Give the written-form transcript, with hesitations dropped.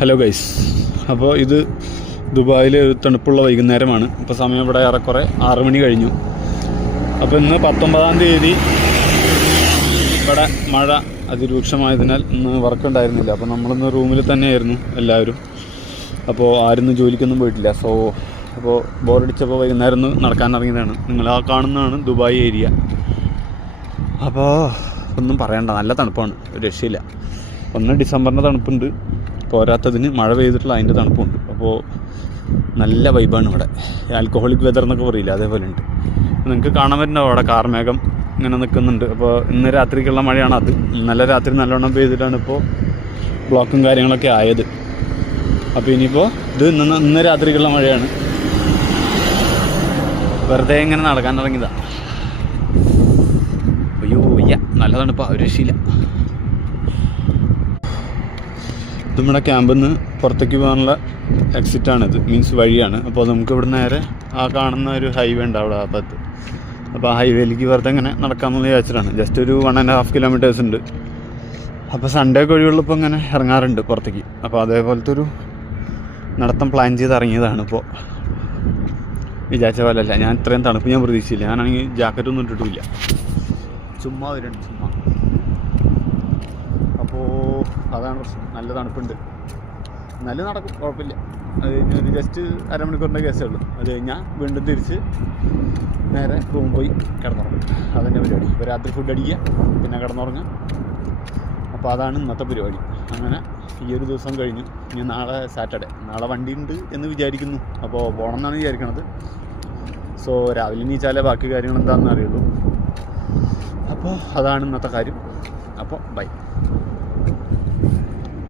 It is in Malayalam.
ഹലോ ഗൈസ്, അപ്പോൾ ഇത് ദുബായിൽ ഒരു തണുപ്പുള്ള വൈകുന്നേരമാണ്. ഇപ്പോൾ സമയം ഇവിടെ ഏറെക്കുറെ 6 മണി കഴിഞ്ഞു. അപ്പോൾ ഇന്ന് 19-ാം തീയതി ഇവിടെ മഴ അതിരൂക്ഷമായതിനാൽ ഇന്ന് വർക്ക് ഉണ്ടായിരുന്നില്ല. അപ്പോൾ നമ്മളിന്ന് റൂമിൽ തന്നെയായിരുന്നു എല്ലാവരും. അപ്പോൾ ആരും ജോലിക്കൊന്നും പോയിട്ടില്ല. അപ്പോൾ ബോറടിച്ചപ്പോൾ വൈകുന്നേരം നടക്കാൻ ഇറങ്ങിയതാണ്. നിങ്ങൾ ആ കാണുന്നതാണ് ദുബായ് ഏരിയ. അപ്പോൾ ഒന്നും പറയണ്ട, നല്ല തണുപ്പാണ്, ഒരു രക്ഷയില്ല. ഒന്ന് ഡിസംബറിൻ്റെ തണുപ്പുണ്ട്, പോരാത്തതിന് മഴ പെയ്തിട്ടുള്ള അതിൻ്റെ തണുപ്പുണ്ട്. അപ്പോൾ നല്ല വൈബാണ് ഇവിടെ. ആൽക്കഹോളിക് വെതർ എന്നൊക്കെ പറയില്ല, അതേപോലെ ഉണ്ട്. നിങ്ങൾക്ക് കാണാൻ പറ്റുന്നുണ്ടാവും അവിടെ കാർമേഘം ഇങ്ങനെ നിൽക്കുന്നുണ്ട്. അപ്പോൾ ഇന്ന് രാത്രിക്കുള്ള മഴയാണ് അത്. ഇന്നലെ രാത്രി നല്ലോണം പെയ്തിട്ടാണ് ഇപ്പോൾ ബ്ലോക്കും കാര്യങ്ങളൊക്കെ ആയത്. അപ്പോൾ ഇനിയിപ്പോൾ ഇത് ഇന്ന് രാത്രിക്കുള്ള മഴയാണ്. വെറുതെ ഇങ്ങനെ നടക്കാൻ ഇറങ്ങിയതാണ്. അയ്യോ വയ്യ, നല്ല തണുപ്പാണ്, ഒരു രക്ഷയില്ല. നമ്മുടെ ക്യാമ്പിൽ നിന്ന് പുറത്തേക്ക് പോകാനുള്ള എക്സിറ്റാണിത്, മീൻസ് വഴിയാണ്. അപ്പോൾ നമുക്ക് ഇവിടെ നേരെ ആ കാണുന്ന ഒരു ഹൈവേ ഉണ്ട് അവിടെ ആ ഭാഗത്ത്. അപ്പോൾ ആ ഹൈവേയിലേക്ക് വെറുതെ ഇങ്ങനെ നടക്കാമെന്നുള്ള വിചാരിച്ചിട്ടാണ്. ജസ്റ്റ് ഒരു 1.5 കിലോമീറ്റേഴ്സ് ഉണ്ട്. അപ്പോൾ സൺഡേ ഒക്കെ ഒഴിവുള്ളപ്പോൾ ഇങ്ങനെ ഇറങ്ങാറുണ്ട് പുറത്തേക്ക്. അപ്പോൾ അതേപോലത്തെ ഒരു നടത്തം പ്ലാൻ ചെയ്ത് ഇറങ്ങിയതാണ്. ഇപ്പോൾ വിചാരിച്ച പോലെ അല്ല, ഞാൻ ഇത്രയും തണുപ്പ് ഞാൻ പ്രതീക്ഷിച്ചില്ല. ഞാനാണെങ്കിൽ ജാക്കറ്റൊന്നും ഇട്ടിട്ടില്ല, ചുമ്മാ വരുന്നുണ്ട് ചുമ്മാ. അപ്പോൾ അതാണ് പ്രശ്നം, നല്ല തണുപ്പുണ്ട്. നല്ല നടക്കും, കുഴപ്പമില്ല. അത് കഴിഞ്ഞ് ഒരു ജസ്റ്റ് അരമണിക്കൂറിൻ്റെ കേസേ ഉള്ളൂ. അത് കഴിഞ്ഞാൽ വീണ്ടും തിരിച്ച് നേരെ റൂം പോയി കിടന്നുറങ്ങും. അതെൻ്റെ പരിപാടി. ഇപ്പോൾ രാത്രി ഫുഡ് അടിക്കുക, പിന്നെ കിടന്നുറങ്ങുക. അപ്പോൾ അതാണ് ഇന്നത്തെ പരിപാടി. അങ്ങനെ ഈ ഒരു ദിവസം കഴിഞ്ഞു. ഇനി നാളെ സാറ്റർഡേ, നാളെ വണ്ടി ഉണ്ട് എന്ന് വിചാരിക്കുന്നു. അപ്പോൾ പോകണം എന്നാണ് വിചാരിക്കണത്. സോ രാവിലെ എണീച്ചാലേ ബാക്കി കാര്യങ്ങൾ എന്താണെന്ന് അറിയുള്ളൂ. അപ്പോൾ അതാണ് ഇന്നത്തെ കാര്യം. അപ്പോൾ ബൈ.